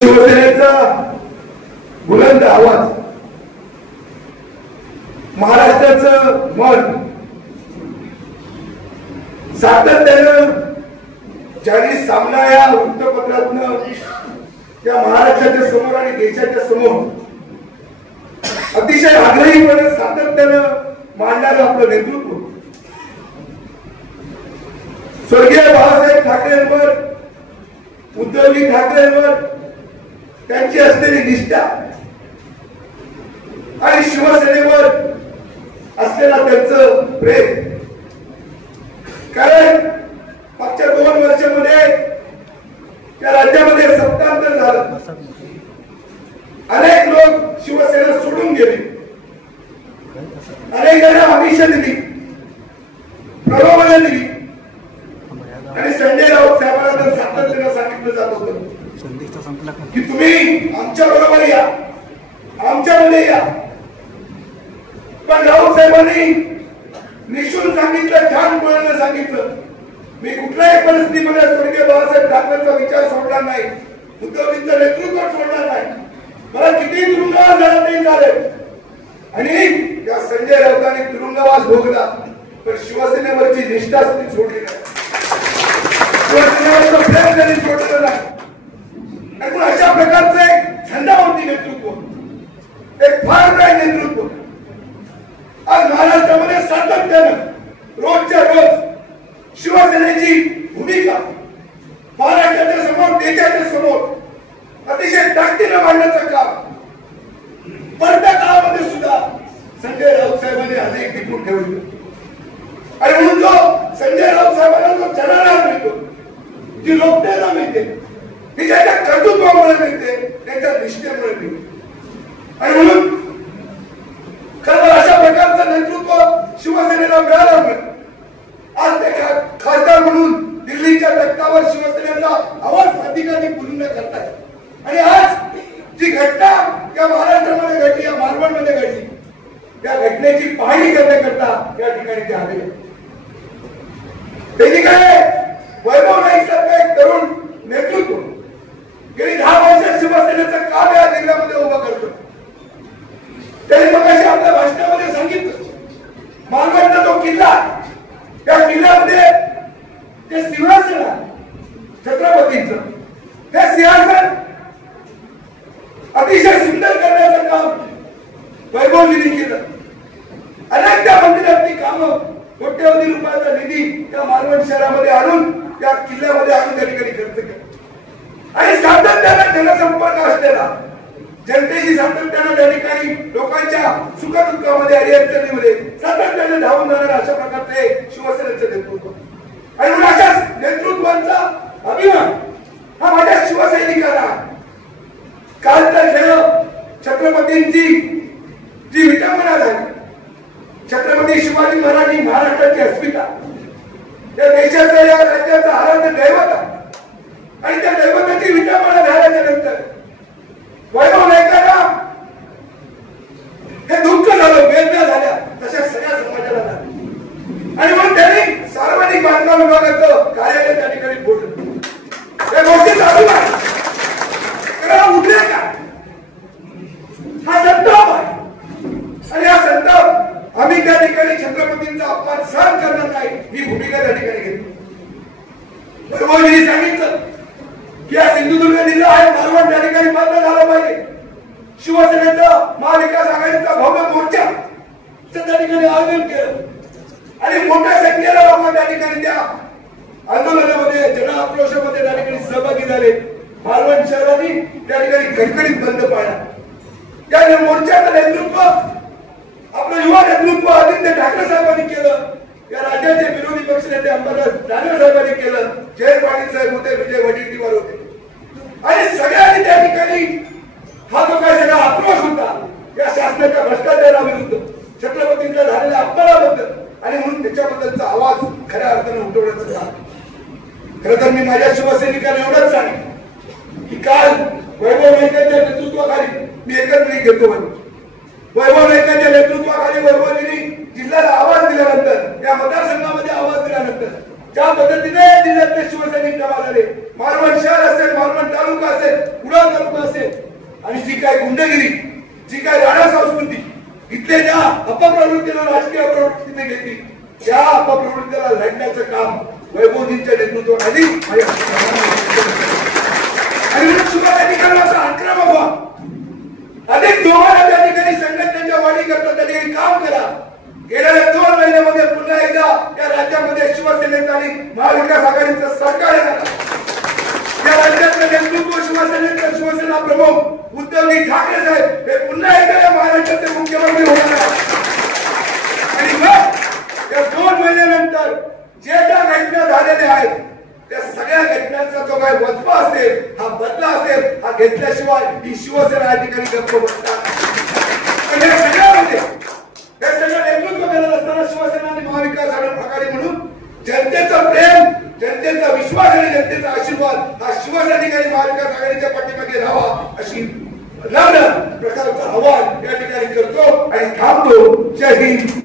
शिवसेनेचा बुलंद आवाज, महाराष्ट्राचं मन सातत्यानं ज्यांनी सामना या वृत्तपत्रातनं त्या महाराष्ट्राच्या समोर आणि देशाच्या समोर अतिशय आग्रहीपणे सातत्यानं मांडणारं आपलं नेतृत्व स्वर्गीय बाळासाहेब ठाकरेंवर, उद्धवजी ठाकरेंवर त्यांची असलेली निष्ठा आणि शिवसेनेवर असलेला त्यांचं प्रेम, कारण मागच्या 2 वर्षामध्ये या राज्यामध्ये सत्तांतर झालं, अनेक लोक शिवसेना सोडून गेले, अनेक जण आमिष दिली, प्रलोभन दिली आणि संजय राऊत साहेबांना सातत्यानं सांगितलं जात होतं की तुम्ही आमच्या बरोबर या, आमच्यामध्ये या. पण राऊत साहेबांनी निशून सांगितलं, छान बोलणं सांगितलं, मी कुठल्याही परिस्थितीमध्ये स्वर्गीय बाळासाहेब ठाकरेंचा विचार सोडणार नाही, उद्धवजींचं नेतृत्व सोडणार नाही, मला किती तुरुंगवास झाला तरी चालेल. आणि त्या संजय राऊतांनी तुरुंगवास भोगला, पण शिवसेनेवरची निष्ठा सोडली नाही, शिवसेनेवरचं प्रेम त्यांनी सोडलं नाही. आणि अशा प्रकारचं एक झंडावरती नेतृत्व, एक फार काय नेतृत्व आज महाराष्ट्रामध्ये सातत्यानं रोजच्या रोज शिवसेनेची भूमिका महाराष्ट्राच्या समोर, देशाच्या समोर अतिशय ताकदीनं मांडण्याचं काम पडत्या काळामध्ये सुद्धा संजय राऊत साहेबांनी अनेक टिकून ठेवलं. आणि म्हणून जो संजय राऊत साहेबांना जो जनाधार मिळतो, जी लोकप्रियता मिळते, ती त्याच्या कर्तृत्वामुळे मिळते, त्याच्या निष्ठेमुळे मिळते. आणि म्हणून खरं अशा प्रकारचं नेतृत्व शिवसेनेला मिळाल्यामुळे आज ते खासदार म्हणून दिल्लीच्या तख्तावर शिवसेनेचा आवाज अधिकाधिक बुलंद करतायत. आणि आज जी घटना या महाराष्ट्रामध्ये घडली, या मालवणमध्ये घडली, त्या घटनेची पाहणी करण्याकरता या ठिकाणी ते आले. त्याच्याकडे वैभव नाईक सारखं एक तरुण नेतृत्व गेली 10 वर्ष शिवसेनेचं काम या जिल्ह्यामध्ये उभं करतो. त्यांनी मगाशी आपल्या भाषणामध्ये सांगितलं, मालवणचा जो किल्ला, त्या किल्ल्यामध्ये ते सिंहासन छत्रपतींचं, ते सिंहासन अतिशय सुंदर करण्याचं काम वैभवजींनी केलं. अनेक त्या मंदिरातली कामं, कोट्यवधी रुपयाचा निधी त्या मालवण शहरामध्ये आणून, त्या किल्ल्यामध्ये आणून त्या ठिकाणी खर्च केला. आणि सातत्यानं जनसंपर्क असलेला, जनतेशी सातत्यानं त्या ठिकाणी लोकांच्या सुखदुःखामध्ये, अडीअडचणीमध्ये सातत्याने धावून जाणार अशा प्रकारचे शिवसेनेचं नेतृत्व. आणि म्हणून अशा नेतृत्वाचा अभिमान हा माझ्या शिवसैनिकांना. कालचा खेळ छत्रपतींची जी विटंबना झाली, छत्रपती शिवाजी महाराजांनी महाराष्ट्राची अस्मिता, त्या देशाचं, या राज्याचं आराध्य दैवत, आणि त्या दैवताची विटंबना झाल्याच्या नंतर वैभव नाईकांना हे दुःख झालं, वेदना झाल्या, तशा सगळ्या समाजाला झालं. आणि म्हणून त्यांनी सार्वजनिक बांधकाम विभागाचं कार्यालय त्या ठिकाणी फोडलं. त्या गोष्टीचा अभिमान उठले का? हा संताप आहे. आणि हा संताप आम्ही त्या ठिकाणी छत्रपतींचा अपमान सहन करणार नाही, ही भूमिका त्या ठिकाणी घेतली. वैभवजींनी सांगितलं की या सिंधुदुर्ग जिल्हा आहे, मालवण त्या ठिकाणी बंद झाला पाहिजे. शिवसेनेचं, महाविकास आघाडीचा भव्य मोर्चा त्या ठिकाणी आयोजन केलं आणि मोठ्या संख्येला लोक त्या ठिकाणी त्या आंदोलनामध्ये, जनआक्रोशामध्ये त्या ठिकाणी सहभागी झाले. मालवण शहराने त्या ठिकाणी कडकडीत बंद पाळला. या मोर्चाचं नेतृत्व आपलं युवा नेतृत्व आदित्य ठाकरे साहेबांनी केलं. या राज्याचे विरोधी पक्ष नेते अंबादास दानवे साहेबांनी केलं. जयंत पाटील साहेब होते, विजय वडेट्टीवार होते. आणि सगळ्यांनी त्या ठिकाणी हा जो काय सगळा आक्रोश होता या शासनाच्या भ्रष्टाचाराविरुद्ध, छत्रपतींच्या झालेल्या अपमानाबद्दल, आणि म्हणून त्याच्याबद्दलचा आवाज खऱ्या अर्थाने उठवण्याचं काम. खरं तर मी माझ्या शिवसैनिकांना एवढंच सांगेन की काल वैभव नाईकांच्या नेतृत्वाखाली मी एकत्रित घेतो. वैभव नाईकांच्या नेतृत्वाखाली वैभवजींनी जिल्ह्याला आवाज दिल्यानंतर, या मतदारसंघामध्ये आवाज दिल्यानंतर ज्या पद्धतीने जिल्ह्यातले शिवसैनिक जमा झाले, मालवण शहर असेल, मालवण तालुका असेल, कुडाळ तालुका काय गुंडगिरी, जी काय राणा संस्कृती इथले ज्या अपप्रवृत्तीला राजकीय प्रवृत्तीने घेतली, त्या अपप्रवृत्तीला लढण्याचं काम वैभवजींच्या नेतृत्वाखाली आणि त्या ठिकाणी असा आक्रमक व्हा, अधिक जोमाने त्या ठिकाणी संघटनेच्या वाढी करता त्या ठिकाणी काम करा. गेल्या 2 महिन्यामध्ये पुन्हा एकदा या राज्यामध्ये शिवसेनेचं आणि महाविकास आघाडीचं सरकार येणार. या राज्यातलं नेतृत्व शिवसेनेचं शिवसेना प्रमुख उद्धवजी ठाकरे साहेब हे पुन्हा एकदा या महाराष्ट्राचे मुख्यमंत्री होणार आहेत. आणि मग या 2 महिन्यानंतर जे ज्या घटना झालेल्या आहेत त्या सगळ्या घटनांचा जो काही वचपा असेल, हा बदला असेल, हा घेतल्याशिवाय ही शिवसेना या ठिकाणी गप्प बसतात. पण या सगळ्यामध्ये हे सगळं नेतृत्व करत असताना शिवसेना आणि महाविकास आघाडी म्हणून जनतेचं प्रेम, जनतेचा विश्वास आणि जनतेचा आशीर्वाद हा शिवसैनिक आणि महाविकास आघाडीच्या पाठीमागे राहावा अशी नम्र प्रकारचं आवाहन या ठिकाणी करतो आणि थांबतो. जय हिंद.